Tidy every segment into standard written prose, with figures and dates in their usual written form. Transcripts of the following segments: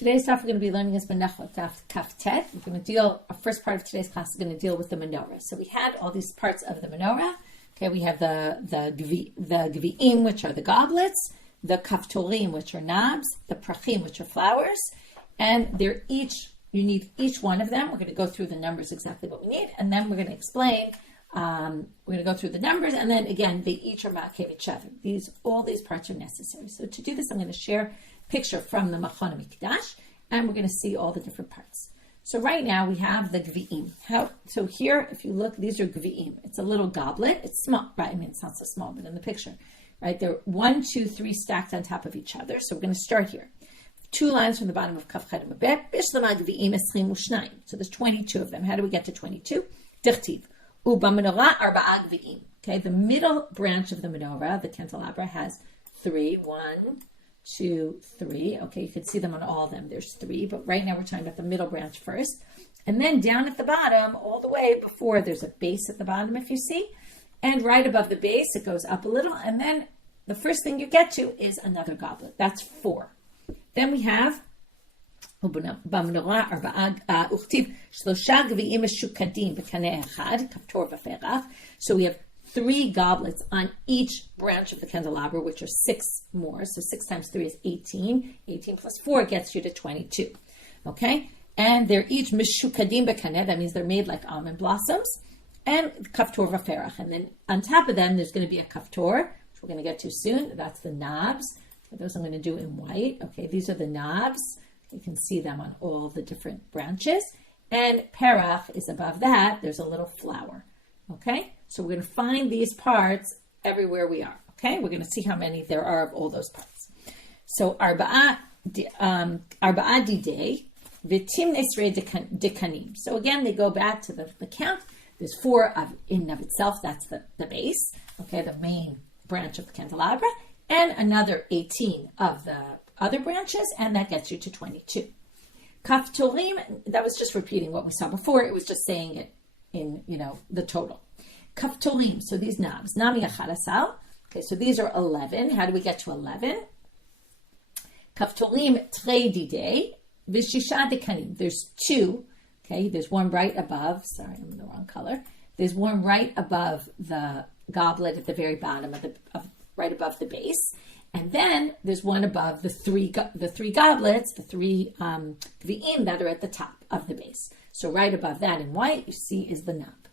Today's stuff we're going to be learning is Menachot, Kaftet. We're going to deal, our first part of today's class is going to deal with the Menora. So we had all these parts of the Menora. Okay, we have the Gvi'im, which are the goblets, the Kaftorim, which are knobs, the Prachim, which are flowers, and they're each, you need each one of them. We're going to go through the numbers exactly what we need, and then we're going to explain, we're going to go through the numbers, and then again, they each are ma'akev each other. All these parts are necessary. So to do this, I'm going to share a picture from the Machon Mikdash, and we're going to see all the different parts. So right now we have the Gvi'im. So here, if you look, these are Gvi'im. It's a little goblet. It's small, right? I mean, it's not so small, but in the picture, right? They're 1, 2, 3 stacked on top of each other. So we're going to start here. 2 lines from the bottom of Kaf Chet Mabet. Bishlama Gvi'im 22. So there's 22 of them. How do we get to 22? Dichtiv. Uba Menora Arba'a Gvi'im. Okay, the middle branch of the menorah, the candelabra, has 3. 1, 2, 3. Okay, you can see them on all of them. There's 3, but right now we're talking about the middle branch first. And then down at the bottom, all the way before, there's a base at the bottom, if you see. And right above the base, it goes up a little. And then the first thing you get to is another goblet. That's 4. Then we have so we have 3 goblets on each branch of the candelabra, which are 6 more. So 6 times 3 is 18. 18 plus 4 gets you to 22. Okay? And they're each mishukadim bekaneh. That means they're made like almond blossoms. And kaftor v'ferach. And then on top of them, there's going to be a kaftor, which we're going to get to soon. That's the knobs. Those I'm going to do in white. Okay, these are the knobs. You can see them on all the different branches. And perach is above that. There's a little flower. Okay, so we're going to find these parts everywhere we are. Okay, we're going to see how many there are of all those parts. So arba'a didei v'tim nesrei dekanim. So again, they go back to the count. There's 4 in and of itself. That's the base. Okay, the main branch of the candelabra. And another 18 of the other branches, and that gets you to 22. Kaftorim, that was just repeating what we saw before. It was just saying it in, the total. Kaftorim, so these knobs. Nami achadasal. Okay, so these are 11. How do we get to 11? Kaftorim trei didei v'shisha dekanim. There's 2. Okay, there's one right above. Sorry, I'm in the wrong color. There's one right above the goblet at the very bottom right above the base, and then there's one above the three goblets, the 3 gvi'im that are at the top of the base. So right above that in white, you see is the knob.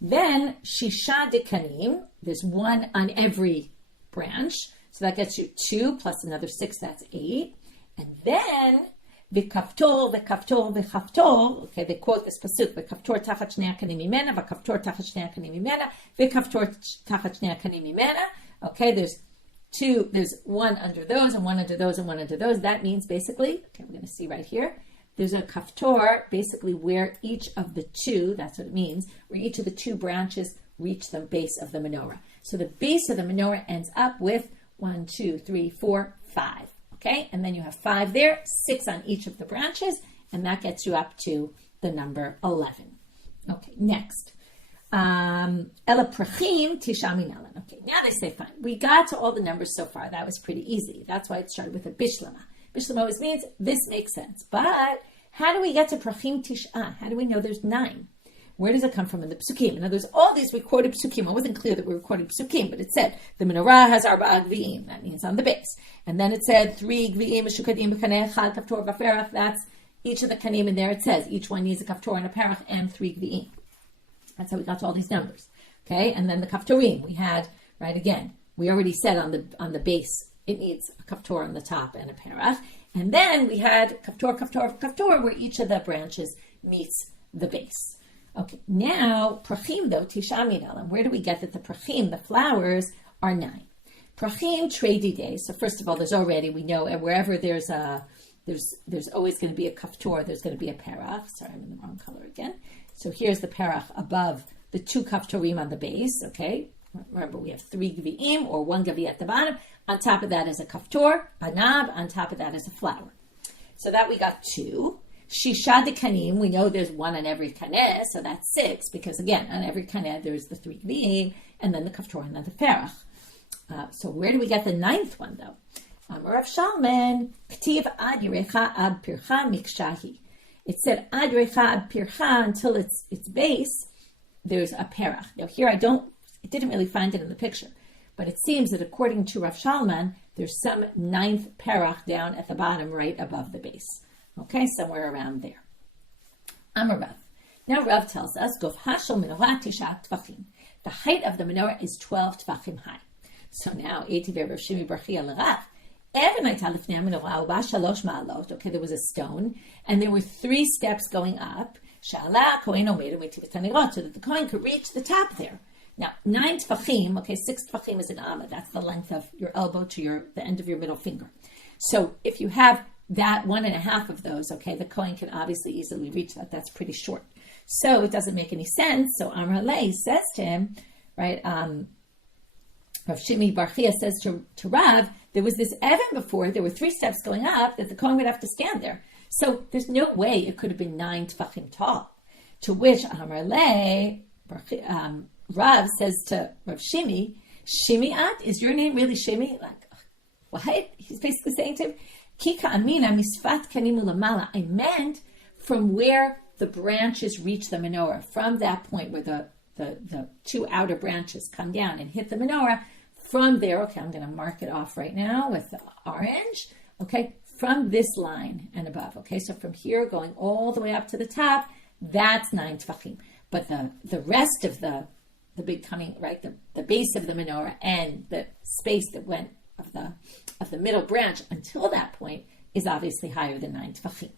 Then shisha dekanim, there's 1 on every branch, so that gets you 2 plus another 6, that's 8. And then v'kaftor, okay, they quote this pasuk, v'kaftor tachat shnei akanim mimena, v'kaftor tachat shnei akanim mimena, v'kaftor tachat shnei akanim mimena. Okay, there's 1 under those, and 1 under those, and 1 under those. That means basically, okay, we're going to see right here, there's a kaftor, basically where each of the 2, that's what it means, where each of the 2 branches reach the base of the menorah. So the base of the menorah ends up with 1, 2, 3, 4, 5. Okay, and then you have 5 there, 6 on each of the branches, and that gets you up to the number 11. Okay, next. Ela prachim tisha minalan. Okay, now they say, fine, we got to all the numbers so far. That was pretty easy. That's why it started with a bishlama. Bishlama always means this makes sense. But how do we get to prachim tisha? How do we know there's 9? Where does it come from in the psukim? In other words, all these recorded psukim, it wasn't clear that we recorded psukim, but it said the menorah has arba'a gvi'im. That means on the base. And then it said 3 gvi'im, shukadim, b'kaneh, chal, kaftor, v'ferach. That's each of the kanim in there. It says each one needs a kaftor and a perach and 3 gvi'im. That's how we got to all these numbers. Okay, and then the kaftorim we had, right, again, we already said on the base, it needs a kaftor on the top and a perach. And then we had kaftor, kaftor, kaftor, where each of the branches meets the base. Okay, now, prachim though, tisha minalan. Where do we get that the prachim, the flowers, are 9? Prachim trei didei. So first of all, there's already, we know, wherever there's always going to be a kaftor, there's going to be a perach. Sorry, I'm in the wrong color again. So here's the perach above the 2 kaftorim on the base, okay? Remember, we have 3 gvi'im, or 1 gavi at the bottom. On top of that is a kaftor, a knob. On top of that is a flower. So that we got 2. Shisha dekanim, we know there's 1 on every kaneh, so that's 6, because again, on every kaneh there's the 3 gvi'im, and then the kaftor, and then the perach. So where do we get the 9th one, though? Amar Rav Shalman, K'tiv ad yirecha ad pircha mikshahi. It said ad yirecha ad pircha until its base. There's a perach. Now here I didn't really find it in the picture, but it seems that according to Rav Shalman, there's some 9th perach down at the bottom, right above the base. Okay, somewhere around there. Amar Rav. Now Rav tells us, Gov hashel menorah tishat tvachim. The height of the menorah is 12 tvachim high. So now, Etiv Rav Shimi Barchi al Rav. Okay, there was a stone, and there were 3 steps going up, so that the Kohen could reach the top there. Now, 9 tefachim, okay, 6 tefachim is an amma. That's the length of your elbow to the end of your middle finger. So if you have that 1.5 of those, okay, the Kohen can obviously easily reach that. That's pretty short. So it doesn't make any sense. So Amar Lei says to him, right, Rav Shimi Barchia says to Rav, there was this Evan before, there were 3 steps going up that the Kohen would have to stand there. So there's no way it could have been 9 tefachim tall. To which Amar Lei, Rav says to Rav Shimi, Shimi'at, is your name really Shimi? Like, what? He's basically saying to him, Kika Amina misfat kanimu lamala. I meant from where the branches reach the menorah, from that point where the 2 outer branches come down and hit the menorah. From there, okay, I'm going to mark it off right now with the orange, okay, from this line and above, okay, so from here going all the way up to the top, that's 9 tefachim. But the rest of the big coming, right, the base of the menorah and the space that went of the middle branch until that point is obviously higher than 9 tefachim.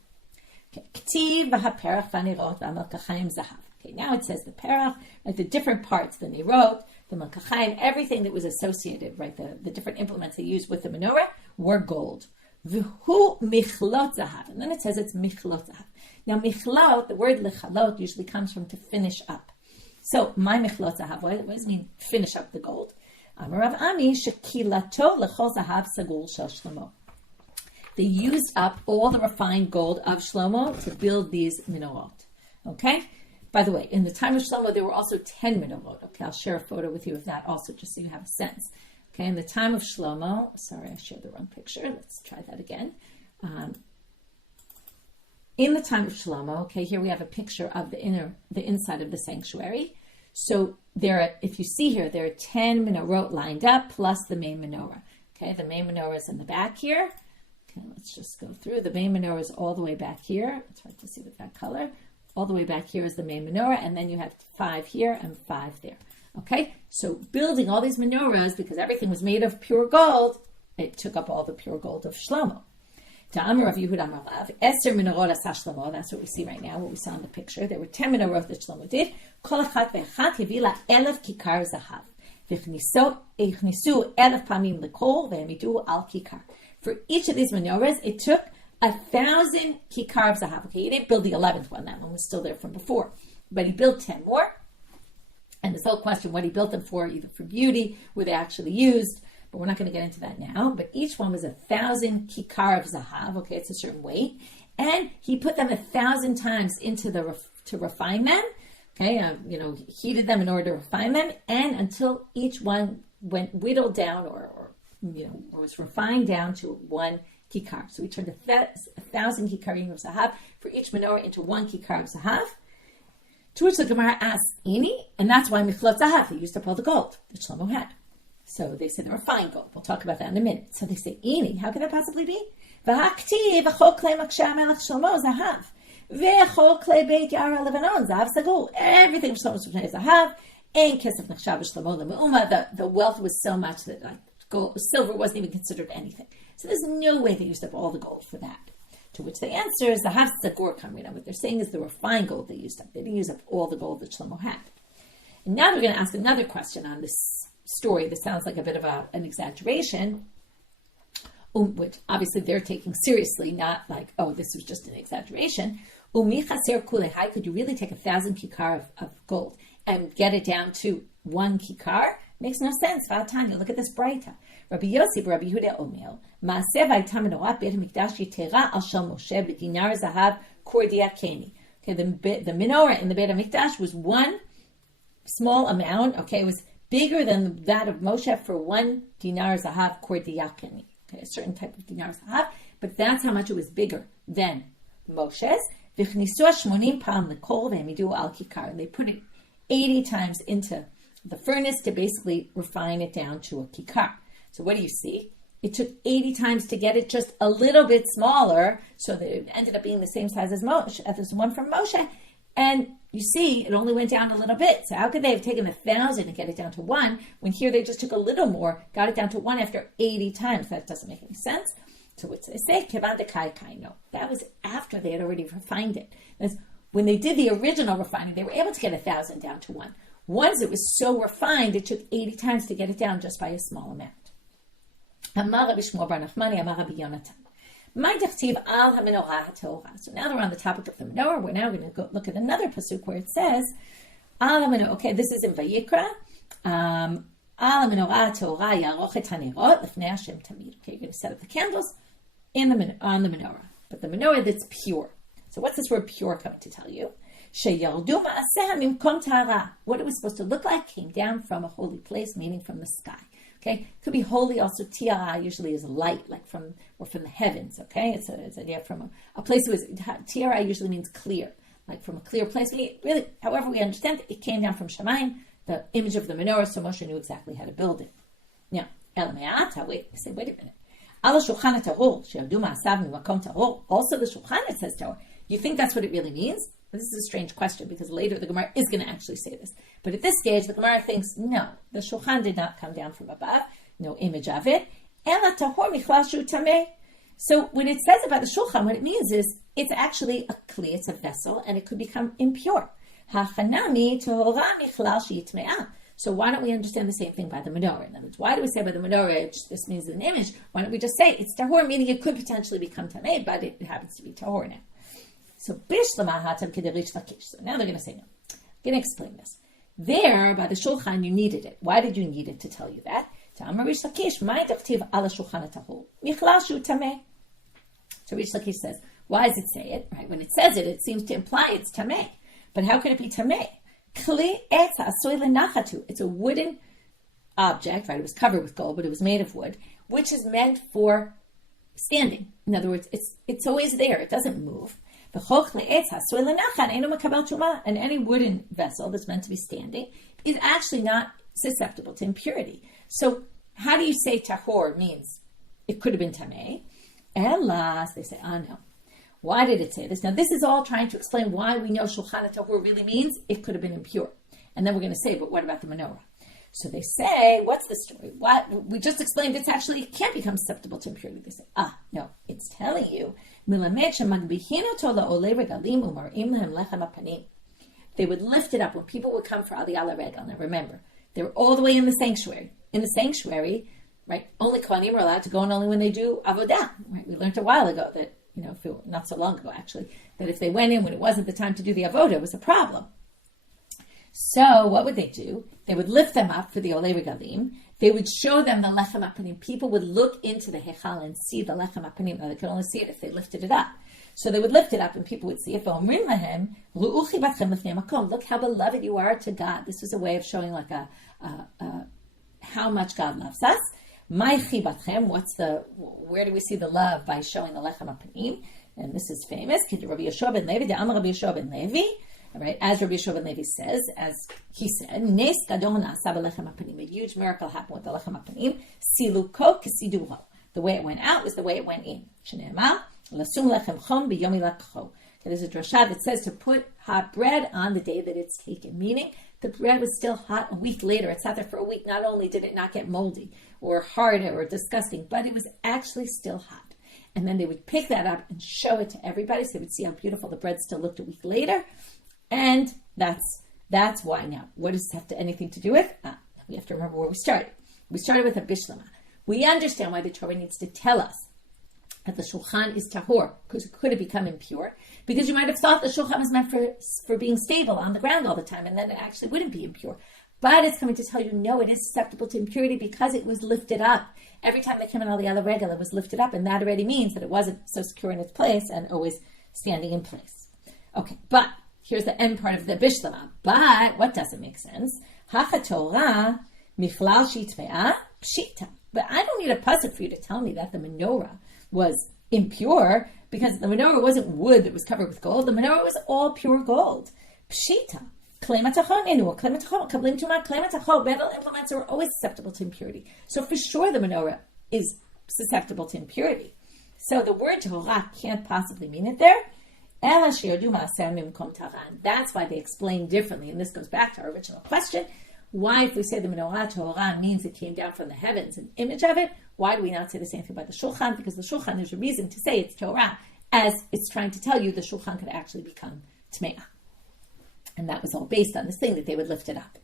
Okay, now it says the perach, like the different parts, the nerot, the malkachayim, everything that was associated, right, the different implements they used with the menorah were gold. V'hu michlot zahav. And then it says it's michlot zahav. Now michlot, the word lechalot usually comes from to finish up. So my michlot zahav, what does it mean finish up the gold? Amar Rabbi Ami shekilato lechol zahav sagul shel Shlomo. They used up all the refined gold of Shlomo to build these menorot. Okay? By the way, in the time of Shlomo, there were also 10 menorot. Okay, I'll share a photo with you of that also, just so you have a sense. Okay, in the time of Shlomo, sorry, I shared the wrong picture. Let's try that again. In the time of Shlomo, okay, here we have a picture of the inside of the sanctuary. So if you see here, there are 10 menorot lined up plus the main menorah. Okay, the main menorah is in the back here. Okay, let's just go through. The main menorah is all the way back here. It's hard to see with that color. All the way back here is the main menorah, and then you have 5 here and 5 there. Okay, so building all these menorahs, because everything was made of pure gold, it took up all the pure gold of Shlomo. Ta'amar of Yehuda Amarav, Esther menorot asah Shlomo. That's what we see right now, what we saw in the picture. There were 10 menorot that Shlomo did. Kol achat ve'achat hevila 1,000 kikar zahav. V'chnisu 1,000 pamim lekol ve'emidu al kikar. For each of these menorahs, it took 1,000 kikar of zahav. Okay, he didn't build the 11th one. That one was still there from before. But he built 10 more. And this whole question, what he built them for, either for beauty, were they actually used? But we're not going to get into that now. But each one was 1,000 kikar of zahav. Okay, it's a certain weight. And he put them 1,000 times into to refine them. Okay, heated them in order to refine them. And until each one went whittled down or was refined down to 1 kikar. So we turned 1,000 kikarim of zahav for each menorah into 1 kikar of zahav. To which the Gemara asks, Ini? And that's why michlot zahav, they used up all the gold that Shlomo had. So they say they were fine gold. We'll talk about that in a minute. So they say, Ini, how could that possibly be? V'haktiv v'chol klei maksha melech Shlomo zahav. V'chol klei beit yara levanon zahav sagul. Everything of Shlomo was made of zahav. Ein kesef nechshav Shlomo le'me'uma. The wealth was so much that gold, silver wasn't even considered anything. So there's no way they used up all the gold for that. To which the answer is zahav sagur kamina. What they're saying is the refined gold they used up. They didn't use up all the gold that Shlomo had. And now they're going to ask another question on this story. This sounds like a bit of an exaggeration, which obviously they're taking seriously, not like, oh, this was just an exaggeration. Umi chaser kulehai, could you really take 1,000 kikar of gold and get it down to 1 kikar? Makes no sense. Tanya, look at this brighter. Rabbi Yossi, Rabbi Yehuda Omer, Maaseh v'ayta menorah beit hamikdash yitera al shel Moshe b'dinar zahav kordia keni. Okay, the menorah in the Beit HaMikdash was 1 small amount. Okay, it was bigger than that of Moshe for 1 dinar zahav kordia keni. okay, a certain type of dinar zahav, but that's how much it was bigger than Moshe's. And they put it 80 times into the furnace to basically refine it down to a kikar. So what do you see? It took 80 times to get it just a little bit smaller, so that it ended up being the same size as Moshe, as this one from Moshe. And you see, it only went down a little bit. So how could they have taken 1,000 and get it down to 1, when here they just took a little more, got it down to 1 after 80 times? That doesn't make any sense. So what they say? No, that was after they had already refined it. That's when they did the original refining, they were able to get 1,000 down to 1. Once it was so refined, it took 80 times to get it down just by a small amount. Amar Rabbi Shmuel bar Nachmani, Amar Rabbi Yonatan. My dechtiv al Menora hatehora. So now that we're on the topic of the Menora, we're now going to go look at another pasuk where it says al Menora. Okay, this is in Vayikra. Al Menora hatehora yaroch et hanerot lefnei Hashem tamid. Okay, you're going to set up the candles on the menorah, but the menorah that's pure. So what's this word pure coming to tell you? Sheyardu ma'aseh mimkom tahara. What it was supposed to look like came down from a holy place, meaning from the sky. Okay, could be holy. Also, tiara usually is light, like from the heavens. Okay, it's from a place. Tiara usually means clear, like from a clear place. Really, however we understand it, it came down from Shemayim, the image of the menorah. So Moshe knew exactly how to build it. Now, wait a minute. Also, the shulchan it says tahor. You think that's what it really means? This is a strange question, because later the Gemara is going to actually say this. But at this stage, the Gemara thinks, no, the shulchan did not come down from above, no image of it. So when it says about the shulchan, what it means is it's actually a kli, it's a vessel, and it could become impure. So why don't we understand the same thing by the menorah? In other words, why do we say by the menorah, this means an image? Why don't we just say it's tahor, meaning it could potentially become tameh, but it happens to be tahor now. So bishlama hatam kederish lakish. So now they're going to say no. I'm going to explain this. There, by the shulchan, you needed it. Why did you need it to tell you that? So Rish Lakish says, why does it say it? Right? When it says it, it seems to imply it's tameh. But how can it be tameh? It's a wooden object, right? It was covered with gold, but it was made of wood, which is meant for standing. In other words, it's always there. It doesn't move. And any wooden vessel that's meant to be standing is actually not susceptible to impurity. So how do you say tahor means it could have been tameh? Elas, they say, no. Why did it say this? Now, this is all trying to explain why we know shulchan tahor really means it could have been impure. And then we're going to say, but what about the menorah? So they say, what's the story? What we just explained, it can't become susceptible to impurity. They say, no, it's telling you. They would lift it up when people would come for Aliyah Regal. Now remember, they were all the way in the sanctuary. In the sanctuary, right, only Kohanim are allowed to go, and only when they do avodah. Right? We learned a while ago that, not so long ago actually, that if they went in when it wasn't the time to do the avodah, it was a problem. So what would they do? They would lift them up for the Olei Regalim. They would show them the lechem apanim. People would look into the hechal and see the lechem apanim. They could only see it if they lifted it up. So they would lift it up and people would see it. Look how beloved you are to God. This was a way of showing like how much God loves us. Where do we see the love? By showing the lechem apanim. And this is famous. Rabbi Yeshua ben Levi, Rabbi Yeshua ben Levi. Right, as Rabbi Shmuel ben Levi says, as he said, Nes gadol na'asa b'lechem hapanim. A huge miracle happened with the lechem hapanim. Siluko k'siduro. The way it went out was the way it went in. Shneimar lasum lechem chom b'yom ilakcho. There's a drasha that says to put hot bread on the day that it's taken, meaning the bread was still hot a week later. It sat there for a week. Not only did it not get moldy or hard or disgusting, but it was actually still hot. And then they would pick that up and show it to everybody, so they would see how beautiful the bread still looked a week later. And that's why. Now, what does this have anything to do with? We have to remember where we started. We started with a bishlama. We understand why the Torah needs to tell us that the shulchan is tahor, because it could have become impure. Because you might have thought the shulchan was meant for being stable on the ground all the time, and then it actually wouldn't be impure. But it's coming to tell you, no, it is susceptible to impurity because it was lifted up. Every time they came in Aliyah Regel, it was lifted up, and that already means that it wasn't so secure in its place and always standing in place. Okay, but here's the end part of the bishlama. But what doesn't make sense? Hatehora michlot shitmea pshita. But I don't need a pasuk for you to tell me that the menorah was impure, because the menorah wasn't wood that was covered with gold. The menorah was all pure gold. Pshita. Metal implements are always susceptible to impurity. So for sure the menorah is susceptible to impurity. So the word tehora can't possibly mean it there. That's why they explain differently. And this goes back to our original question. Why, if we say the menorah tehora means it came down from the heavens, an image of it, why do we not say the same thing about the shulchan? Because the shulchan, there's a reason to say it's tehora, as it's trying to tell you the shulchan could actually become tmeah. And that was all based on this thing that they would lift it up.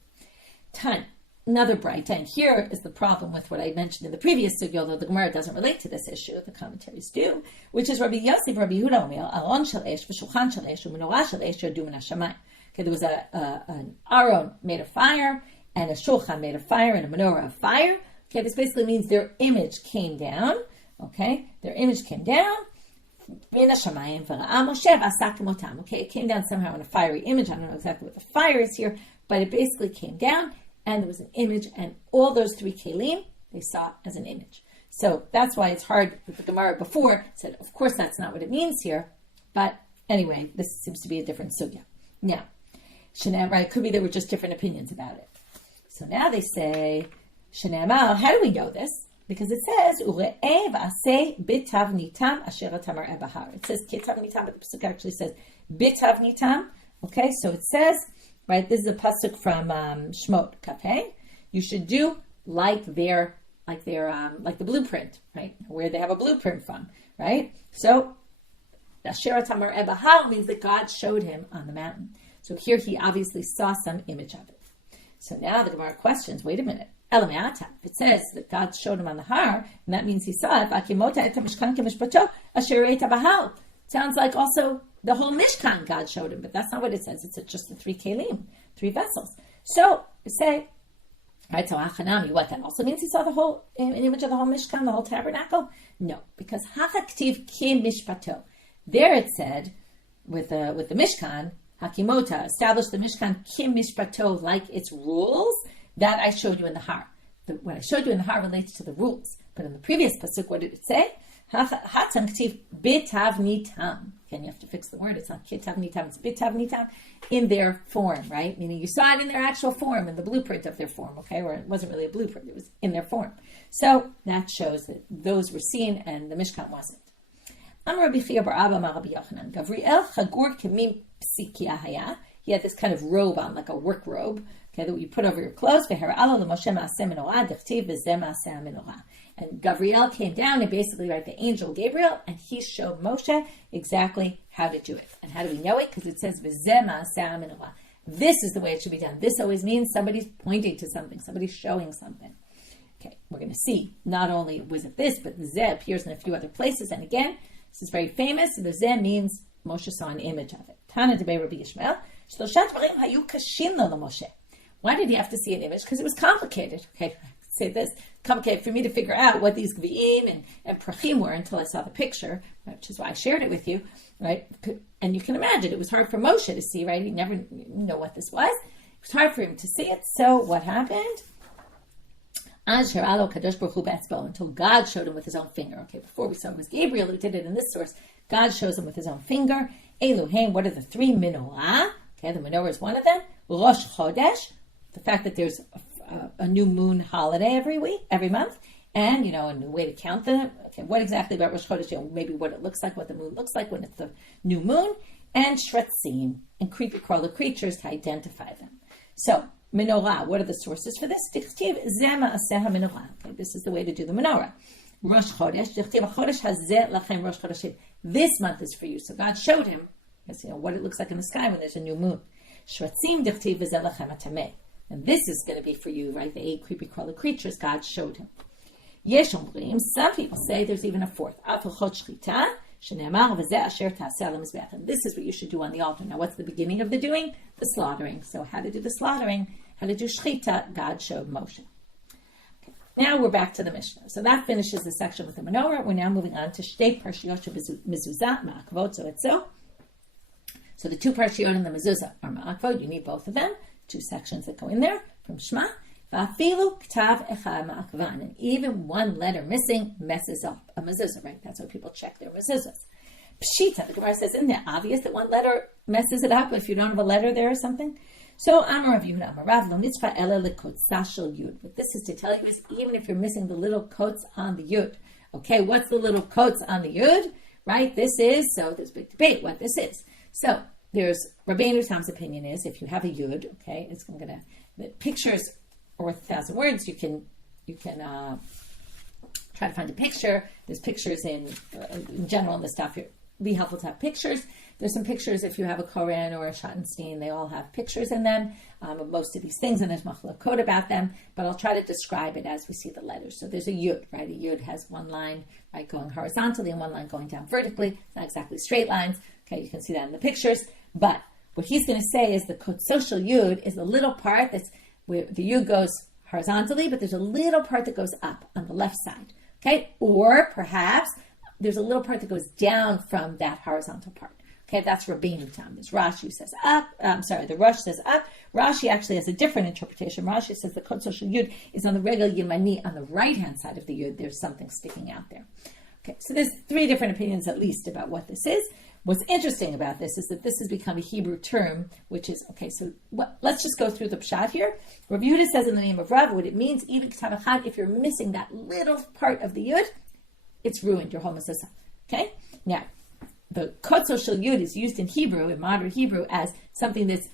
Another bright. And here is the problem with what I mentioned in the previous sugya, although the Gemara doesn't relate to this issue, the commentaries do, which is Rabbi Yosef, Rabbi Yehuda Omer, Aron shel esh, v'shulchan shel esh, u'menorah shel esh, yodu min hashamayim. Okay, there was an aron made of fire, and a shulchan made of fire, and a menorah of fire. Okay, this basically means their image came down. Okay, their image came down. Okay, it came down somehow in a fiery image. I don't know exactly what the fire is here, but it basically came down, and there was an image, and all those three kelim, they saw as an image. So that's why it's hard with the Gemara before said, of course, that's not what it means here. But anyway, this seems to be a different sugya. Now, right, it could be there were just different opinions about it. So now they say, Shenamar, how do we know this? Because it says, bitav nitam asher tamar ebahar. It says kitav nitam, but the pasuk actually says bitav nitam. Okay, so it says, right, this is a pasuk from Shmot, okay? You should do like the blueprint, right? Where they have a blueprint from, right? So asher tamar ebahar means that God showed him on the mountain. So here he obviously saw some image of it. So now the Gemara questions, wait a minute. It says that God showed him on the har, and that means he saw it. Sounds like also the whole Mishkan God showed him, but that's not what it says. It's just the three kelim, three vessels. So say, right? So Achanami, what that also means he saw the whole an image of the whole Mishkan, the whole tabernacle? No, because Hachaktiv Kim Mishpato. There it said with the Mishkan, Hakimota, established the Mishkan Kim Mishpato, like its rules. That I showed you in the har. What I showed you in the har relates to the rules. But in the previous pasuk, what did it say? Hatam ktiv bitav nitam. Again, you have to fix the word. It's not kitav nitam, it's bitav nitam. In their form, right? Meaning you saw it in their actual form, in the blueprint of their form, okay? Or it wasn't really a blueprint, it was in their form. So that shows that those were seen and the Mishkan wasn't. Am Rabbi Chia bar Abba ma Rabbi Yochanan. Gavriel chagur kemim psikia haya. He had this kind of robe on, like a work robe, okay, that you put over your clothes. And Gabriel came down and basically, right, the angel Gabriel, and he showed Moshe exactly how to do it. And how do we know it? Because it says, this is the way it should be done. This always means somebody's pointing to something, somebody's showing something. Okay, we're going to see, not only was it this, but the Zeh appears in a few other places. And again, this is very famous. The Zeh means Moshe saw an image of it. Tana de Rabbi Shmuel. Why did he have to see an image? Because it was complicated. Okay, say this. Complicated for me to figure out what these gvi'im and prachim were until I saw the picture, right, which is why I shared it with you, right? And you can imagine it was hard for Moshe to see, right? He never knew what this was. It was hard for him to see it. So what happened? Until God showed him with his own finger. Okay, before we saw it was Gabriel who did it in this source. God shows him with his own finger. Elohim, what are the three? Menora. Okay, the menorah is one of them. Rosh Chodesh, the fact that there's a new moon holiday every month, and a new way to count them. Okay, what exactly about Rosh Chodesh? Maybe what it looks like, what the moon looks like when it's the new moon, and Shretzim, and creepy crawler creatures to identify them. So menorah, what are the sources for this? Tichtiv zema aseha menorah. Okay, this is the way to do the menorah. Rosh Chodesh, Tichtiv Chodesh hazeh lachem Rosh Chodeshim. This month is for you. So God showed him, what it looks like in the sky when there's a new moon. Shretzim dichtiv v'zeh lachem atameh. And this is going to be for you, right? The 8 creepy crawler creatures God showed him. Yesh omrim, some people say there's even a fourth. Afachot shchita, shene'amar v'zeh asher ta'aseh al mizbeach. And this is what you should do on the altar. Now, what's the beginning of the doing? The slaughtering. So how to do the slaughtering, how to do shchita, God showed Moshe. Okay. Now we're back to the Mishnah. So that finishes the section with the menorah. We're now moving on to shtei parshiot mezuzah, ma'akvot, so the 2 parshiot and the mezuzah are ma'akvot. You need both of them. 2 sections that go in there from Shema. Va'afilu ktav echad ma'akvan. And even one letter missing messes up a mezuzah, right? That's why people check their mezuzahs. Pshita, the Gemara says, isn't it obvious that one letter messes it up if you don't have a letter there or something? So, Amar Rav Yehuda, Amar Rav, lo mitzvah ela lekotza shel yud. What this is to tell you is, even if you're missing the little coats on the yud. Okay, what's the little coats on the yud? Right, this is, so there's big debate what this is. So, there's, Rabbi Ami's opinion is, if you have a yud, okay, it's going to, the pictures are worth 1,000 words. You can try to find a picture. There's pictures in general in the stuff here. Be helpful to have pictures. There's some pictures if you have a Koran or a Schottenstein, they all have pictures in them of most of these things, and there's michlot about them, but I'll try to describe it as we see the letters. So there's a yud, right? A yud has one line, right, going horizontally and one line going down vertically. It's not exactly straight lines. Okay, you can see that in the pictures, but what he's going to say is the social yud is the little part that's where the yud goes horizontally, but there's a little part that goes up on the left side, okay? Or perhaps there's a little part that goes down from that horizontal part. Okay, that's Rabbeinu Tam. There's Rashi who says up. The Rosh says up. Rashi actually has a different interpretation. Rashi says the Kod Social Yud is on the Regel Yemani, on the right-hand side of the Yud. There's something sticking out there. Okay, so there's 3 different opinions at least about what this is. What's interesting about this is that this has become a Hebrew term, which is, okay, so let's just go through the pshat here. Rav Yehuda says in the name of Rav, what it means, even K'tav Echad, if you're missing that little part of the Yud, it's ruined, your whole mezuzah. Okay? Now, the kotzo shel yud is used in Hebrew, in modern Hebrew, as something that's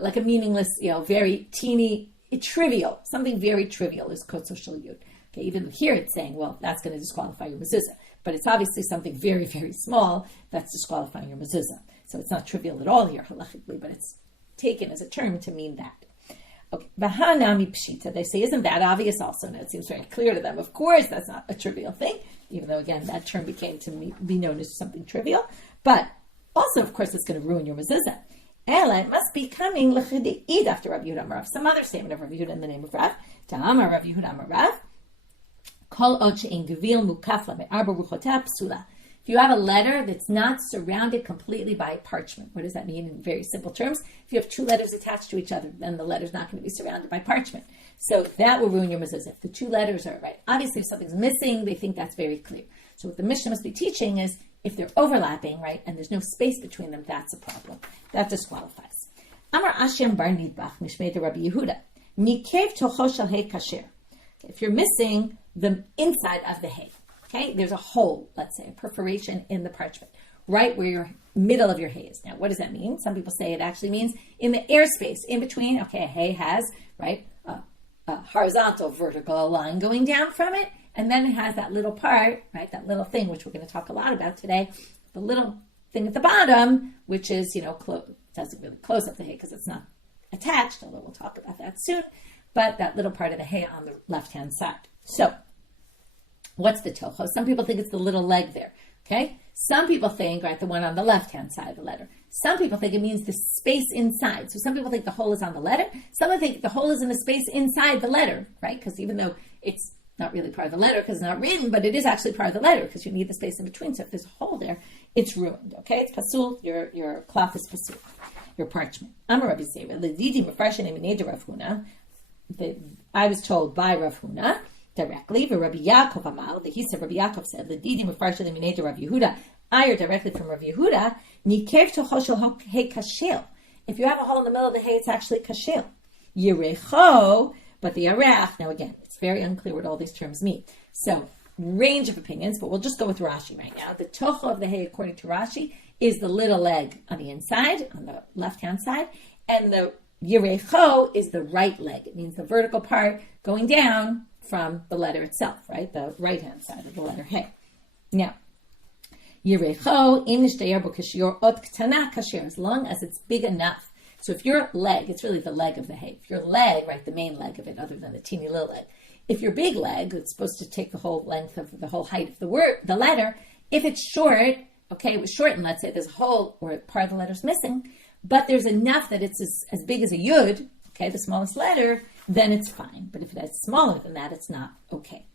like a meaningless, very teeny, trivial. Something very trivial is kotzo shel yud. Okay, even here it's saying, well, that's going to disqualify your mezuzah. But it's obviously something very, very small that's disqualifying your mezuzah. So it's not trivial at all here, halachically, but it's taken as a term to mean that. Okay, Vahanami pshita. They say, isn't that obvious also? And it seems very clear to them. Of course, that's not a trivial thing, even though, again, that term became to be known as something trivial. But also, of course, it's going to ruin your mezuzah. Ela, it must be coming l'chid'id after Rabbi Yehuda Amar Rav. Some other statement of Rabbi Yehuda in the name of Rav. Ta'amar Rabbi Yehuda Amar Rav. Kol od she'en gevil mukaf me'arba ruchotea psula. If you have a letter that's not surrounded completely by parchment, what does that mean in very simple terms? If you have 2 letters attached to each other, then the letter's not going to be surrounded by parchment. So that will ruin your mezuzah. If the 2 letters are right. Obviously, if something's missing, they think that's very clear. So what the Mishnah must be teaching is, if they're overlapping, right, and there's no space between them, that's a problem. That disqualifies. Amar Ashem bar Nidbach, Mishmei de Rabbi Yehuda. Mikev toho shel hay kasher. If you're missing the inside of the hay, okay, there's a hole, let's say, a perforation in the parchment, right where your middle of your hay is. Now, what does that mean? Some people say it actually means in the airspace in between. Okay, a hay has, right, a horizontal, vertical line going down from it, and then it has that little part, right, that little thing, which we're going to talk a lot about today, the little thing at the bottom, which is, doesn't really close up the hay because it's not attached, although we'll talk about that soon, but that little part of the hay on the left-hand side. So, what's the toho? Some people think it's the little leg there, okay? Some people think, right, the one on the left-hand side of the letter. Some people think it means the space inside. So some people think the hole is on the letter. Some people think the hole is in the space inside the letter, right? Because even though it's not really part of the letter because it's not written, but it is actually part of the letter because you need the space in between. So if there's a hole there, it's ruined, okay? It's pasul, your cloth is pasul, your parchment. Amar Rabbi Zera, l'didi mefreshen eminei Rav Huna. I was told by Rav Huna, directly, Rabbi Yaakov Amal, he said, Rabbi Yaakov said, l'didi mefreshen eminei Rav Yehuda. I heard directly from Rav Yehuda, nikev toho shel hay kashel. If you have a hole in the middle of the hay, it's actually kashel. Yerecho, but the arach, now again, it's very unclear what all these terms mean. So, range of opinions, but we'll just go with Rashi right now. The toho of the hay, according to Rashi, is the little leg on the inside, on the left-hand side, and the yerecho is the right leg. It means the vertical part going down from the letter itself, right? The right-hand side of the letter hay. Now, Yerecho, im nishtayar bo kashior ot ktana kasher, as long as it's big enough. So if your leg, it's really the leg of the hay. If your leg, right, the main leg of it, other than the teeny little leg. If your big leg, it's supposed to take the whole length of the whole height of the word, the letter. If it's short, okay, it was shortened, let's say there's a hole or part of the letter's missing, but there's enough that it's as big as a yud, okay, the smallest letter, then it's fine. But if it's smaller than that, it's not okay.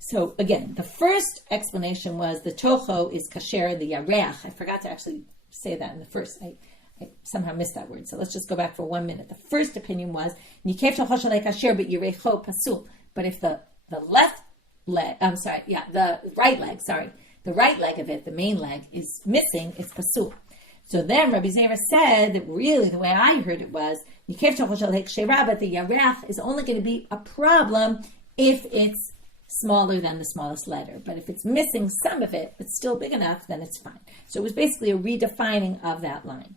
So again, the first explanation was the toho is kasher, the yareach. I forgot to actually say that in the first. I somehow missed that word. So let's just go back for 1 minute. The first opinion was, Nikev Shal Kasher, but Yirecho Pasul. But if the left leg, the right leg, the right leg of it, the main leg, is missing, it's Pasul. So then Rabbi Zera said that really the way I heard it was, but the Yarech is only going to be a problem if it's smaller than the smallest letter. But if it's missing some of it, but still big enough, then it's fine. So it was basically a redefining of that line.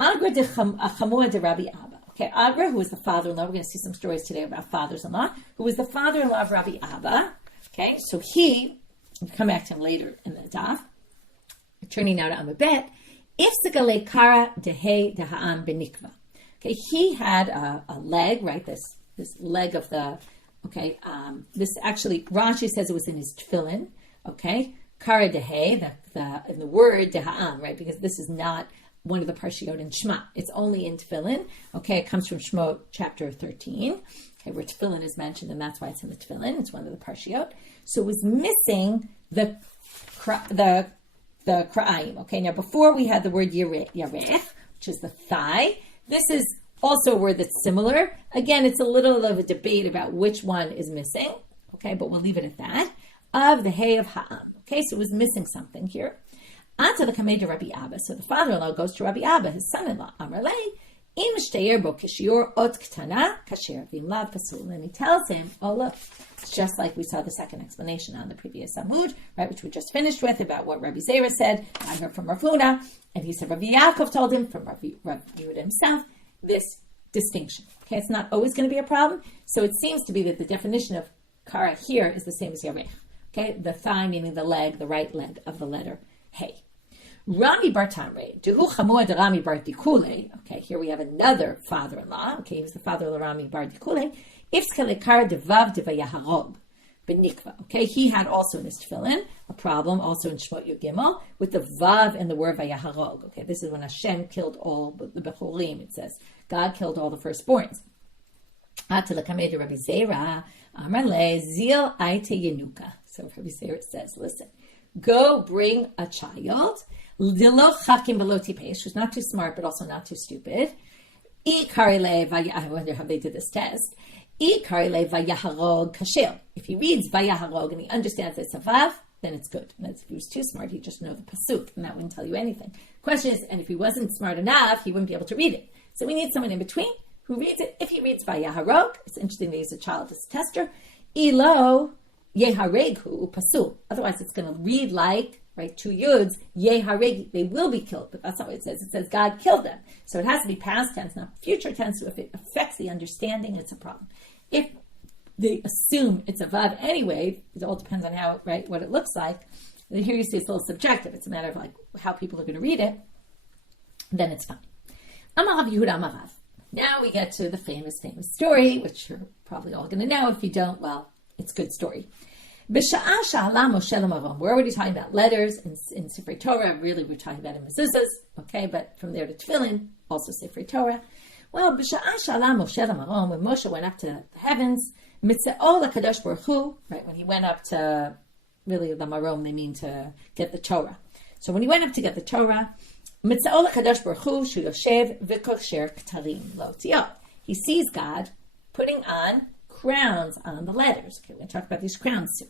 Agra de Chamua de Rabbi Abba. Okay, Agra, who was the father-in-law, we're going to see some stories today about fathers-in-law, who was the father-in-law of Rabbi Abba. Okay, so we'll come back to him later in the daf. Turning now to Amabet. Ifzikale kara dehe deha'am benikva. Okay, he had a leg, right? This leg of the, okay, this actually, Rashi says it was in his tefillin, okay? Kara dehe, in the word deha'am, right? Because this is not one of the parshiot in Shema. It's only in tefillin, okay? It comes from Shemot chapter 13, okay, where tefillin is mentioned, and that's why it's in the tefillin. It's one of the parshiot. So it was missing the kra'ayim. Okay, now before we had the word yarech, which is the thigh. This is also a word that's similar. Again, it's a little of a debate about which one is missing. Okay, but we'll leave it at that. Of the hay of ha'am. Okay, so it was missing something here. Anta the kamei to Rabbi Abba. So the father-in-law goes to Rabbi Abba, his son-in-law. Amar lei, im shteyer bo kishior ot ktana kasher v'im lav pasul. And he tells him, oh look, it's just like we saw the second explanation on the previous Amud, right, which we just finished with about what Rabbi Zera said. I heard from Rav Huna, and he said Rabbi Yaakov told him from Rabbi Yehuda himself this distinction. Okay, it's not always going to be a problem. So it seems to be that the definition of kara here is the same as yarech. Okay, the thigh meaning the leg, the right leg of the letter hey. Rami bar Tamre, Jehu Chamua de Rami bar Dikule. Okay, here we have another father-in-law. Okay, he was the father of Rami bar Dikule. Ifskale kara devav devayaharog benikva. Okay, he had also in his tefillin a problem, also in Shmot Yud Gimel, with the vav and the word vayaharog. Okay, this is when Hashem killed all the bechorim. It says God killed all the firstborns. Atelakameh de Rabbi Zera Amar le zil aite yenuka. So Rabbi Zera says, listen, go bring a child. Who's not too smart, but also not too stupid. I wonder how they did this test. If he reads vayaharog and he understands it's a vav, then it's good. And if he was too smart, he'd just know the pasuk, and that wouldn't tell you anything. Question is, and if he wasn't smart enough, he wouldn't be able to read it. So we need someone in between who reads it. If he reads vayaharog, it's interesting they use a child as a tester. Ilo yehareghu pasul. Otherwise, it's going to read like, right, two yuds, yehareg, they will be killed, but that's not what it says. It says God killed them. So it has to be past tense, not future tense. So if it affects the understanding, it's a problem. If they assume it's a vav anyway, it all depends on how, right, what it looks like. And here you see it's a little subjective. It's a matter of like how people are going to read it. Then it's fine. Amarav Yehuda Amarav. Now we get to the famous story, which you're probably all going to know. If you don't, well, it's a good story. We're already talking about letters in Sifrei Torah. Really, we're talking about in mezuzahs, okay? But from there to tefillin, also Sifrei Torah. Well, when Moshe went up to the heavens, right? When he went up to, really the marom, they mean to get the Torah. So when he went up to get the Torah, he sees God putting on crowns on the letters. Okay, we're going to talk about these crowns soon.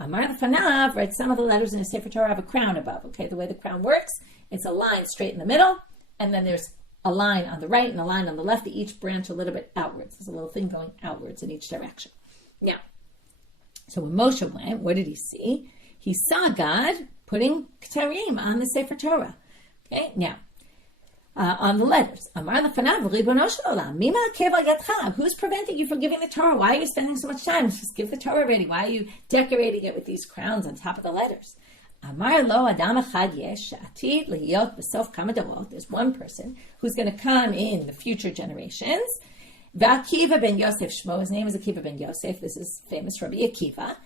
Amar Fanav, right? Some of the letters in the Sefer Torah have a crown above. Okay, the way the crown works, it's a line straight in the middle, and then there's a line on the right and a line on the left. They each branch a little bit outwards. There's a little thing going outwards in each direction. Now, so when Moshe went, what did he see? He saw God putting ktarim on the Sefer Torah. Okay, now, on the letters. Who's preventing you from giving the Torah? Why are you spending so much time? Just give the Torah already. Why are you decorating it with these crowns on top of the letters? There's one person who's going to come in the future generations. Akiva ben Yosef Shmo, his name is Akiva ben Yosef. This is famous Rabbi Akiva.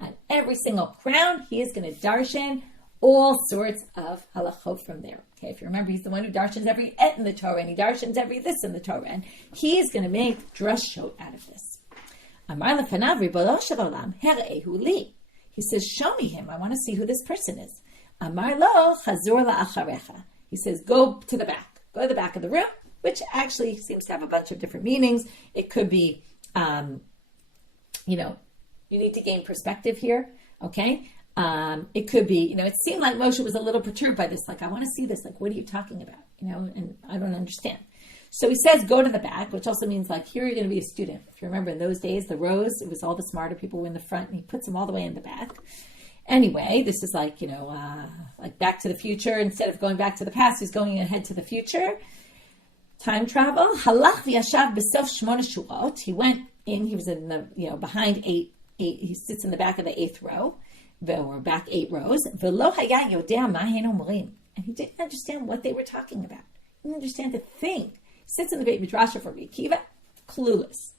On every single crown, he is going to darshan all sorts of halachot from there. Okay, if you remember, he's the one who darshans every et in the Torah, and he darshans every this in the Torah, and he is going to make drashot out of this. Amar lefanav ribono shel olam, here'ehu li. He says, show me him. I want to see who this person is. Amar lo chazor la'acharecha. He says, go to the back. Go to the back of the room, which actually seems to have a bunch of different meanings. It could be, you need to gain perspective here, okay? It could be, it seemed like Moshe was a little perturbed by this. Like, I want to see this. Like, what are you talking about? And I don't understand. So he says, go to the back, which also means like, here you're going to be a student. If you remember in those days, the rows, it was all the smarter people were in the front, and he puts them all the way in the back. Anyway, this is like, like Back to the Future. Instead of going back to the past, he's going ahead to the future. Time travel. Halach v'yashav b'sof shmona shurot. He went in, he was in the, behind eight, he sits in the back of the 8th row, or back 8 rows. V'lo haya yodea ma hen omrim. And he didn't understand what they were talking about. He didn't understand a thing. He sits in the Beit Midrash for Rabbi Akiva, clueless.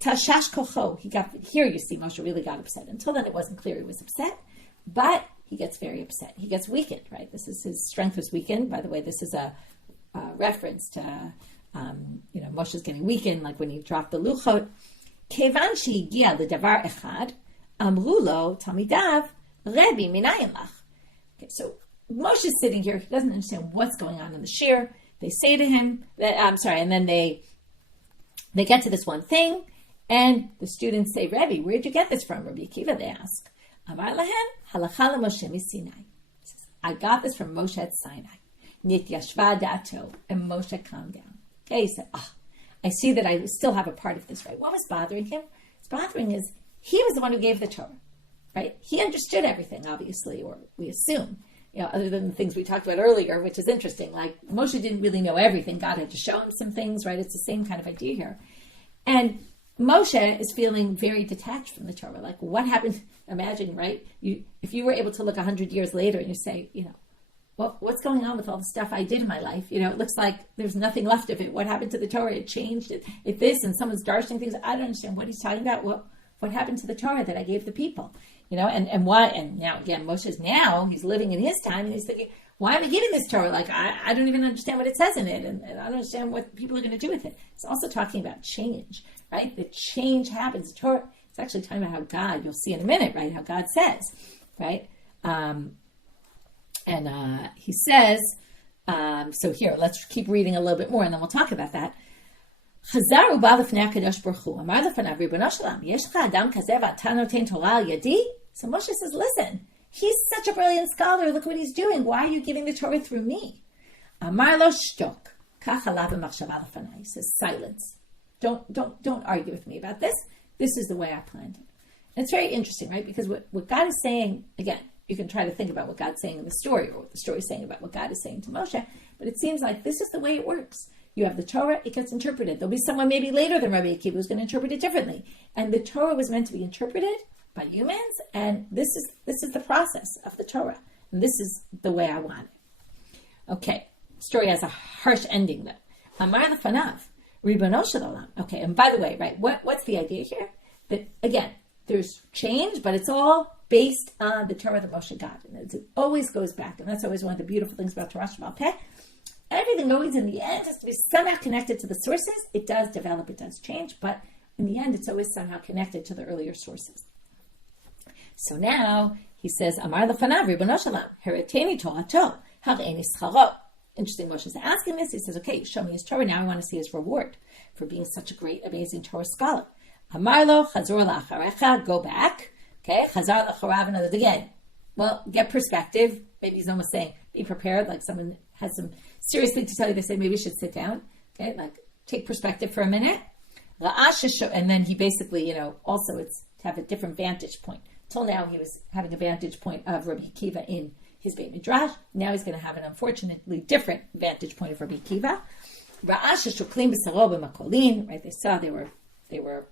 Tashash kocho. Here you see Moshe really got upset. Until then it wasn't clear he was upset, but he gets very upset. He gets weakened, right? This is his strength was weakened. By the way, this is a reference to, Moshe's getting weakened, like when he dropped the luchot. Kevan shehigia ledavar echad, amru lo talmidav, Rebbe minayin lach. Okay, so Moshe's sitting here. He doesn't understand what's going on in the shir. They say to him, and then they get to this one thing, and the students say, Rebbe, where'd you get this from? Rabbi Akiva, they ask. Amar lahem, halacha Moshe misinai. I got this from Moshe at Sinai. Nit yashva dato, and Moshe calmed down. Okay, he said, I see that I still have a part of this, right? What was bothering him? What's bothering is he was the one who gave the Torah, right? He understood everything, obviously, or we assume, other than the things we talked about earlier, which is interesting. Like Moshe didn't really know everything. God had to show him some things, right? It's the same kind of idea here. And Moshe is feeling very detached from the Torah. Like what happened? Imagine, right? If you were able to look 100 years later and you say, what's going on with all the stuff I did in my life? It looks like there's nothing left of it. What happened to the Torah? It changed. It this, and someone's darshaning things. I don't understand what he's talking about. What happened to the Torah that I gave the people? And why? And now again, he's living in his time, and he's thinking, why am I giving this Torah? Like I don't even understand what it says in it, and I don't understand what people are going to do with it. It's also talking about change, right? The change happens. The Torah. It's actually talking about how God. You'll see in a minute, right? How God says, right? He says, so here, let's keep reading a little bit more, and then we'll talk about that. Chazaru ba lefnei HaKadosh Baruch Hu, amar lefanav, Ribono shel Olam, yesh lecha adam kazeh v'ata noten Torah al yadi? So Moshe says, listen, he's such a brilliant scholar, look what he's doing, why are you giving the Torah through me? Amar lo shtok, kach alav v'machshava lefanai. He says, silence. Don't argue with me about this. This is the way I planned it. And it's very interesting, right? Because what God is saying, again, you can try to think about what God's saying in the story, or what the story is saying about what God is saying to Moshe, but it seems like this is the way it works. You have the Torah, it gets interpreted. There'll be someone maybe later than Rabbi Akiva who's going to interpret it differently. And the Torah was meant to be interpreted by humans, and this is the process of the Torah. And this is the way I want it. Okay, the story has a harsh ending though. Amar lefanav, Ribono shel Olam. Okay, and by the way, right, what's the idea here? That again, there's change, but it's all based on the Torah that Moshe got. And it always goes back, and that's always one of the beautiful things about Torah Sheba'al Peh. Everything always in the end has to be somehow connected to the sources. It does develop, it does change, but in the end, it's always somehow connected to the earlier sources. So now he says, Amar lefanav, Ribono shel Olam, hereteni Torato, hareini scharo. Interesting, Moshe's asking this. He says, okay, show me his Torah. Now I want to see his reward for being such a great, amazing Torah scholar. Amar lo, chazor la'acharecha, go back. Okay, chazar l'chorav, and others again. Well, get perspective. Maybe he's almost saying, be prepared, like someone has some serious thing to tell you. They say, maybe you should sit down. Okay, like take perspective for a minute. And then he basically, also it's to have a different vantage point. Till now, he was having a vantage point of Rabbi Akiva in his Beit Midrash. Now he's going to have an unfortunately different vantage point of Rabbi Akiva. Right? They saw they were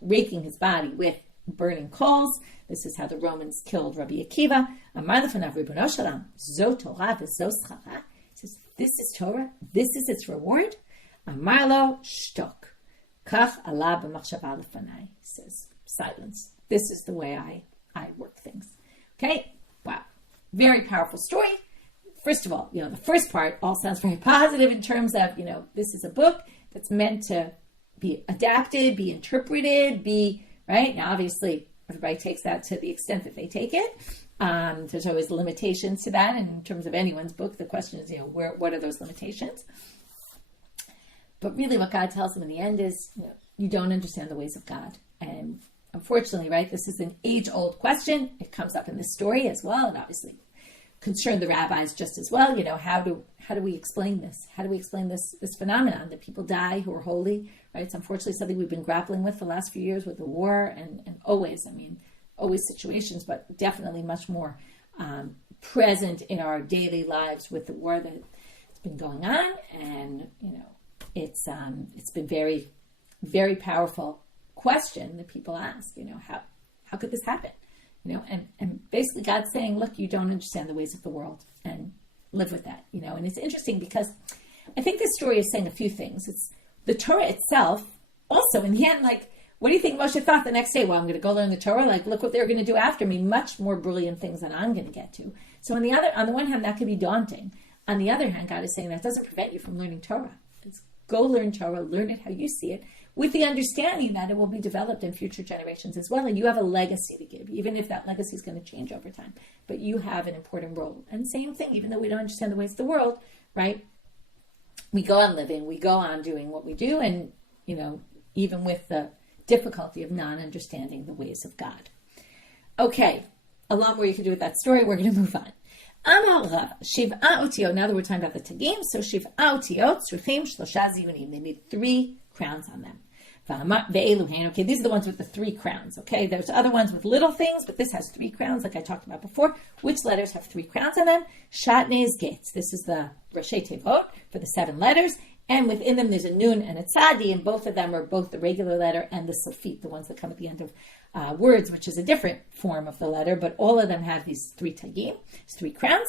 raking his body with burning coals. This is how the Romans killed Rabbi Akiva. Amar lefanav, Ribono shel Olam, zo Torah v'zo schara. He says, this is Torah. This is its reward. Amar lo shtok, kach ala b'machshava lefanai. He says, silence. This is the way I work things. Okay? Wow. Very powerful story. First of all, the first part all sounds very positive in terms of, this is a book that's meant to be adapted, be interpreted, right? Now, obviously, everybody takes that to the extent that they take it. There's always limitations to that. And in terms of anyone's book, the question is, what are those limitations? But really what God tells them in the end is, you don't understand the ways of God. And unfortunately, right, this is an age-old question. It comes up in this story as well, and obviously concerned the rabbis just as well. How do we explain this? How do we explain this phenomenon that people die who are holy, right? It's unfortunately something we've been grappling with the last few years with the war and always situations, but definitely much more present in our daily lives with the war that's been going on. And, it's been very, very powerful question that people ask, how could this happen? And basically God's saying, look, you don't understand the ways of the world, and live with that, and it's interesting because I think this story is saying a few things. It's the Torah itself also in the end, what do you think Moshe thought the next day? Well, I'm going to go learn the Torah. Look what they're going to do after me. Much more brilliant things than I'm going to get to. So on the one hand, that could be daunting. On the other hand, God is saying that doesn't prevent you from learning Torah. It's go learn Torah, learn it how you see it, with the understanding that it will be developed in future generations as well. And you have a legacy to give, even if that legacy is going to change over time. But you have an important role. And same thing, even though we don't understand the ways of the world, right? We go on living, we go on doing what we do, and, even with the difficulty of non-understanding the ways of God. Okay, a lot more you can do with that story. We're going to move on. Amar Rav, Shiv'a Otiyot. Now that we're talking about the Tagim, so Shiv'a Otiyot, Tzruchim, Shlosha Ziyunim. They made 3 crowns on them. Okay, these are the ones with the 3 crowns. Okay, there's other ones with little things, but this has 3 crowns, like I talked about before. Which letters have 3 crowns on them? Shatnez Gates. This is the Rashi Tevot for the 7 letters. And within them, there's a nun and a tzadi, and both of them are both the regular letter and the sofit, the ones that come at the end of words, which is a different form of the letter, but all of them have these 3 tagim, 3 crowns.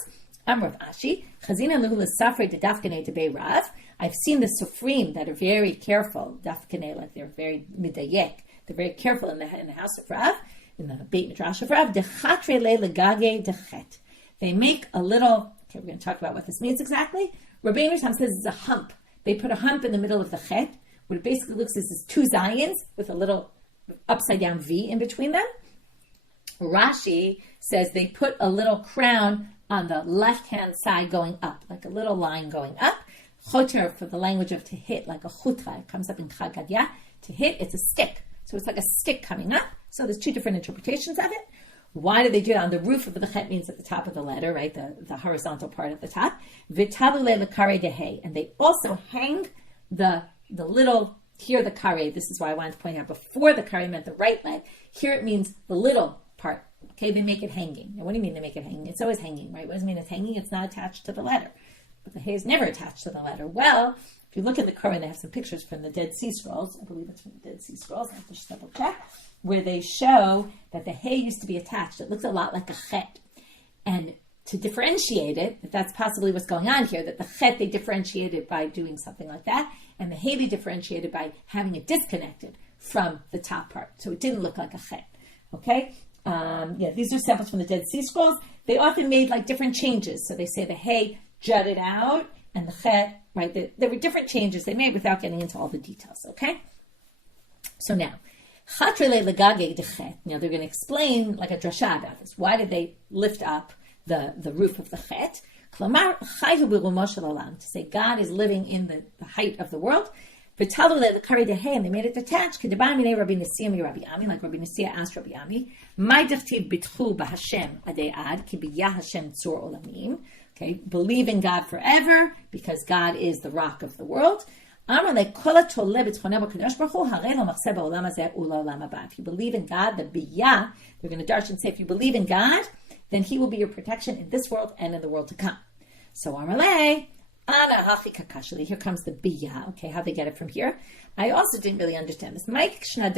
Amrav Ashi, Chazina Luhula Safre de Dafkane de Rav. I've seen the sofrim that are very careful, Dafkane, like they're very midayek, they're very careful in the house of Rav, in the Beit Midrash of Rav, Dechatre le legage dechet. They make a little, okay, we're going to talk about what this means exactly. Rabbi Ami says it's a hump. They put a hump in the middle of the chet. What it basically looks like is 2 zions with a little upside down V in between them. Rashi says they put a little crown on the left-hand side going up, like a little line going up. Choter, for the language of to hit, like a chutra. It comes up in Chag Gadya. To hit, it's a stick. So it's like a stick coming up. So there's 2 different interpretations of it. Why do they do it on the roof of the chet? Means at the top of the letter, right? The horizontal part at the top. V'tabule l'kare dehe. And they also hang the little, here the kare, this is why I wanted to point out before the kare meant the right leg. Here it means the little part. Okay, they make it hanging. Now what do you mean they make it hanging? It's always hanging, right? What does it mean it's hanging? It's not attached to the letter. But the hay is never attached to the letter. Well, if you look in the Quran, they have some pictures from the Dead Sea Scrolls. I believe it's from the Dead Sea Scrolls. I have to just double check. Where they show that the hay used to be attached. It looks a lot like a chet. And to differentiate it, if that's possibly what's going on here, that the chet they differentiated by doing something like that, and the hay they differentiated by having it disconnected from the top part. So it didn't look like a chet. Okay? These are samples from the Dead Sea Scrolls. They often made different changes. So they say the hay jutted out and the chet, right? There were different changes they made without getting into all the details. Okay? So now, now they're going to explain like a drasha about this. Why did they lift up the roof of the chet? To say God is living in the height of the world. And they made it detached. Like Rabbi Nasiya asked Rabbi Ami, okay, believe in God forever because God is the rock of the world. If you believe in God, the biyah, they're going to darshan say, if you believe in God, then He will be your protection in this world and in the world to come. So Amalei, here comes the biyah. Okay, how they get it from here? I also didn't really understand this. It should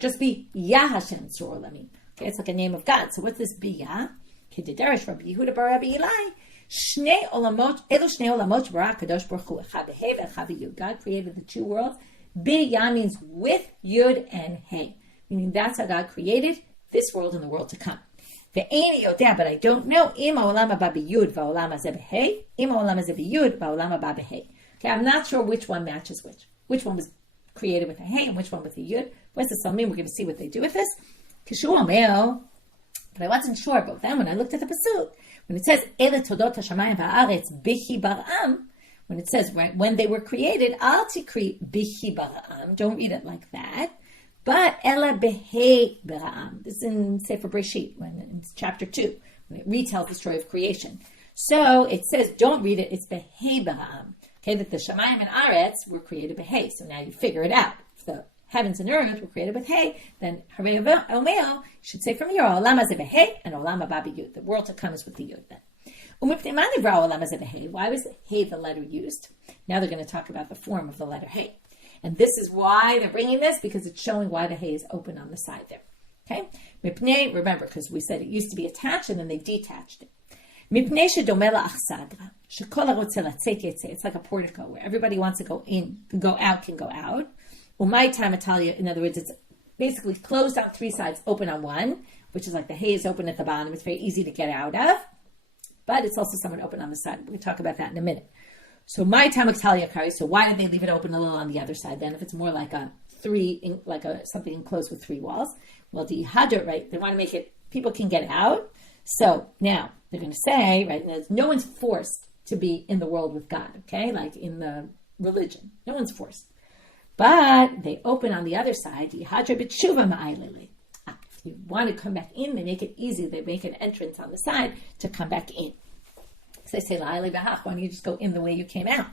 just be Yah Hashem Tzor Olamim. Okay, it's like a name of God. So what's this biyah? Rabbi Yehuda bar Rabbi Eli. God created the 2 worlds. Biyah means with Yud and Hey. Meaning that's how God created this world and the world to come. But I don't know. Okay, I'm not sure which one matches which. Which one was created with a Hey and which one with a Yud. What's the Salmim? We're going to see what they do with this. But I wasn't sure. But then when I looked at the pasuk, when it says Ele todot hashamayim va'aretz bihi bara'am, when it says when they were created, al tikri bihi bara'am. Don't read it like that. But Ela behe bara'am. This is in Sefer Breshit, in chapter 2, when it retells the story of creation. So it says, don't read it. It's behe bara'am. Okay, that the shamayim and aretz were created behe. So now you figure it out. If the heavens and earth were created with hay, then Harei Omeo should say from here, Olam hazeh behe and Olam haba b'yud. The world to come is with the yud then. Why was hay the letter used? Now they're going to talk about the form of the letter hay. And this is why they're bringing this, because it's showing why the hay is open on the side there. Okay? Remember, because we said it used to be attached and then they detached it. It's like a portico where everybody wants to go in, can go out, can go out. In other words, it's basically closed on three sides, open on one, which is like the hay is open at the bottom. It's very easy to get out of, but it's also somewhat open on the side. We'll talk about that in a minute. So my tamaktalia kari. So why did they leave it open a little on the other side then? If it's more like something enclosed with three walls, well, the hadr, right? They want to make it people can get out. So now they're going to say, right? No one's forced to be in the world with God. Okay, like in the religion, no one's forced. But they open on the other side. If you want to come back in, they make it easy. They make an entrance on the side to come back in. So they say, why don't you just go in the way you came out?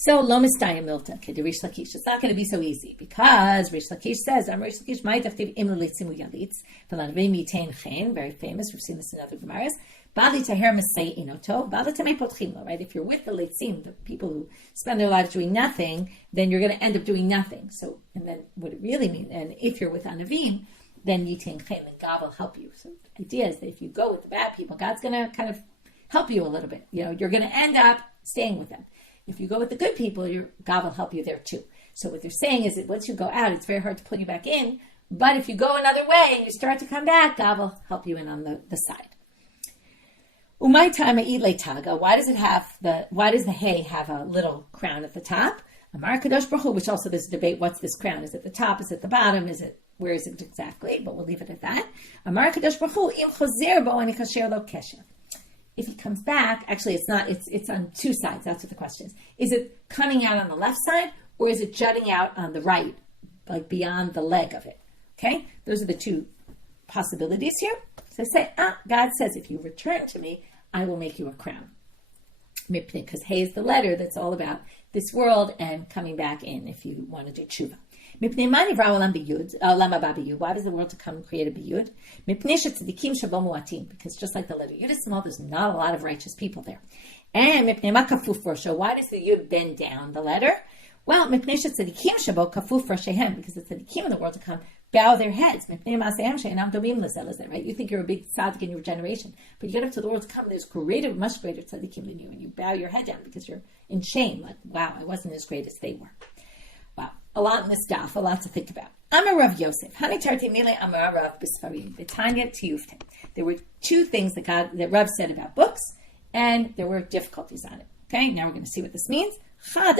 So, lo mistayim milta, Rish Lakish. It's not going to be so easy because Rish Lakish says, I'm Rish Lakish, my daftiv im l'tzimu yalitz, v'lanavim yitain chen, very famous. We've seen this in other Gemaras. Bali taher masei inoto, bali tamei potchim lo, right? If you're with the leitzim, the people who spend their lives doing nothing, then you're going to end up doing nothing. So, and then what it really means, and if you're with anavim, then yitain chen, then God will help you. So the idea is that if you go with the bad people, God's going to kind of help you a little bit. You know, you're going to end up staying with them. If you go with the good people, God will help you there too. So what they're saying is that once you go out, it's very hard to pull you back in. But if you go another way and you start to come back, God will help you in on the side. Why does the hay have a little crown at the top? Amar Kadosh Baruch Hu, which also there's a debate, what's this crown? Is it the top? Is it the bottom? Where is it exactly? But we'll leave it at that. Amar Kadosh Baruch Hu, im chozer bo ani kasher lo kesher. If he comes back, actually it's not, it's on two sides. That's what the question is. Is it coming out on the left side or is it jutting out on the right, like beyond the leg of it? Okay? Those are the two possibilities here. So say, God says, if you return to me, I will make you a crown. Because hay is the letter that's all about this world and coming back in if you want to do tshuva. Why does the world to come create a biyud? Because just like the letter yud is small, there's not a lot of righteous people there. And why does the yud bend down the letter? Well, because the tzaddikim in the world to come bow their heads. Right? You think you're a big tzaddik in your generation, but you get up to the world to come, there's much greater tzaddikim than you, and you bow your head down because you're in shame. Like, wow, I wasn't as great as they were. Wow, a lot in this daf, a lot to think about. Amar Rav Yosef, Amar Rav Bisfarim, Betanya Tiyufte. There were two things that Rav said about books, and there were difficulties on it. Okay, now we're going to see what this means. Sefer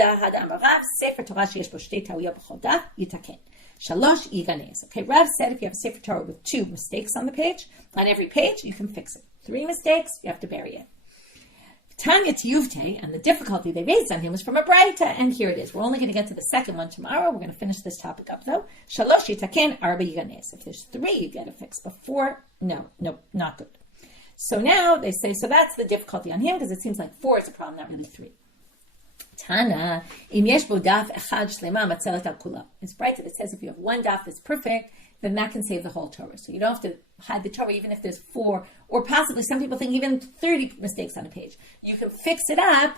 Torah sheyesh bo shtei tawiyot b'chol daf yitaken. Shalosh yiganez. Okay, Rav said if you have a Sefer Torah with 2 mistakes on the page, on every page, you can fix it. 3 mistakes, you have to bury it. Tanya Tiyuvte, and the difficulty they raised on him was from a Braita, and here it is. We're only going to get to the second one tomorrow. We're going to finish this topic up though. Shalosh yitaken arba yiganez. If there's 3, you get it fixed. Before, no, not good. So now they say, so that's the difficulty on him because it seems like 4 is a problem, not really 3. Tana, im yesh bo daf echad shlema matzelet al kula. It's bright that it says if you have 1 daf that's perfect, then that can save the whole Torah. So you don't have to hide the Torah even if there's 4, or possibly some people think even 30 mistakes on a page. You can fix it up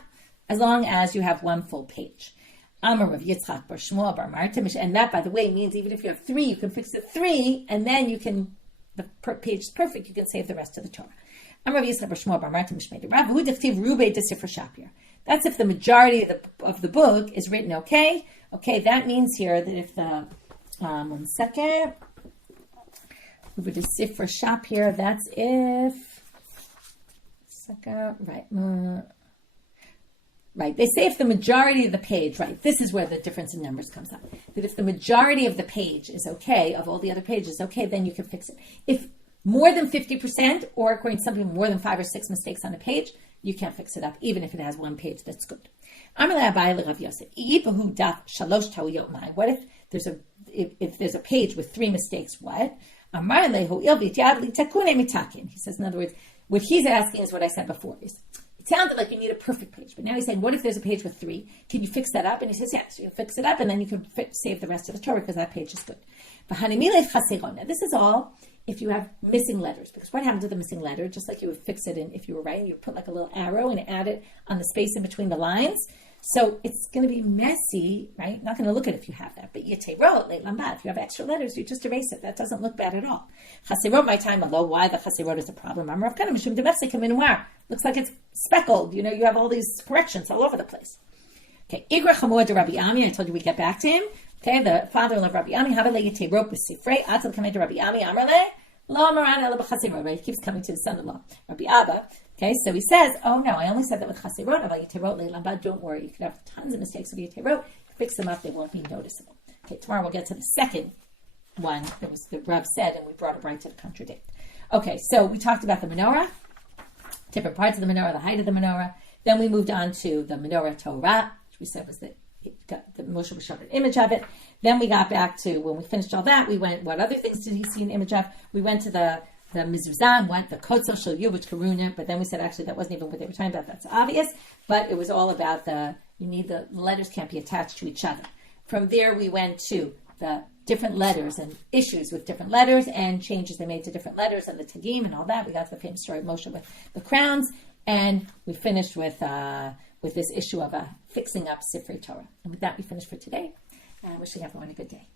as long as you have 1 full page. Amar Rav Yitzchak bar Shmuel bar Marta, and that, by the way, means even if you have 3, you can fix it 3, and then you can, the page is perfect, you can save the rest of the Torah. Amar Rav Yitzchak bar Shmuel bar Marta mishmei Rav hu dechtiv rubei de Sifra Shapir. That's if the majority of the book is written okay. Okay, that means here that if the, one second, over to Sifra Shapir, that's if, second, right, right? They say if the majority of the page, right, this is where the difference in numbers comes up. That if the majority of the page is okay, of all the other pages, okay, then you can fix it. If more than 50%, or according to some people, more than 5 or 6 mistakes on a page, you can't fix it up, even if it has one page that's good. What if there's a page with 3 mistakes? What? He says, in other words, what he's asking is what I said before. It sounded like you need a perfect page, but now he's saying, what if there's a page with 3? Can you fix that up? And he says, yes, you can fix it up, and then you can save the rest of the Torah because that page is good. Now, this is all if you have missing letters, because what happens with a missing letter, just like you would fix it in, if you were writing, you would put like a little arrow and add it on the space in between the lines. So it's going to be messy, right? Not going to look at it if you have that. But tehora, if you have extra letters, you just erase it. That doesn't look bad at all. Chasirot, my time alone. Why the chasirot is a problem? Looks like it's speckled. You have all these corrections all over the place. Okay, Igra Chamor de Rabbi Ami. I told you we'd get back to him. Okay, the father-in-law of Rabbi Ami. Havele tehora b'sifrei. Atzal kamed Rabbi Ami. Amarle. Lo maran ela b'chasirot. Right? He keeps coming to the son-in-law, Rabbi Abba. Okay, so he says, oh no, I only said that with chasirot, about yiterot leilambad, don't worry, you could have tons of mistakes with yiterot, fix them up, they won't be noticeable. Okay, tomorrow we'll get to the second one that was the Rav said, and we brought it right to contradict. Okay, so we talked about the menorah, different parts of the menorah, the height of the menorah, then we moved on to the menorah Torah, which we said was the Moshe was showed an image of it. Then we got back to, when we finished all that, we went, what other things did he see an image of? We went to the mezuzah, went the kotzel shel yuvut karuna, but then we said actually that wasn't even what they were talking about. That's obvious, but it was all about the letters can't be attached to each other. From there we went to the different letters and issues with different letters and changes they made to different letters and the tagim and all that. We got to the famous story of Moshe with the crowns, and we finished with this issue of fixing up Sifrei Torah. And with that we finished for today. Wishing everyone a good day.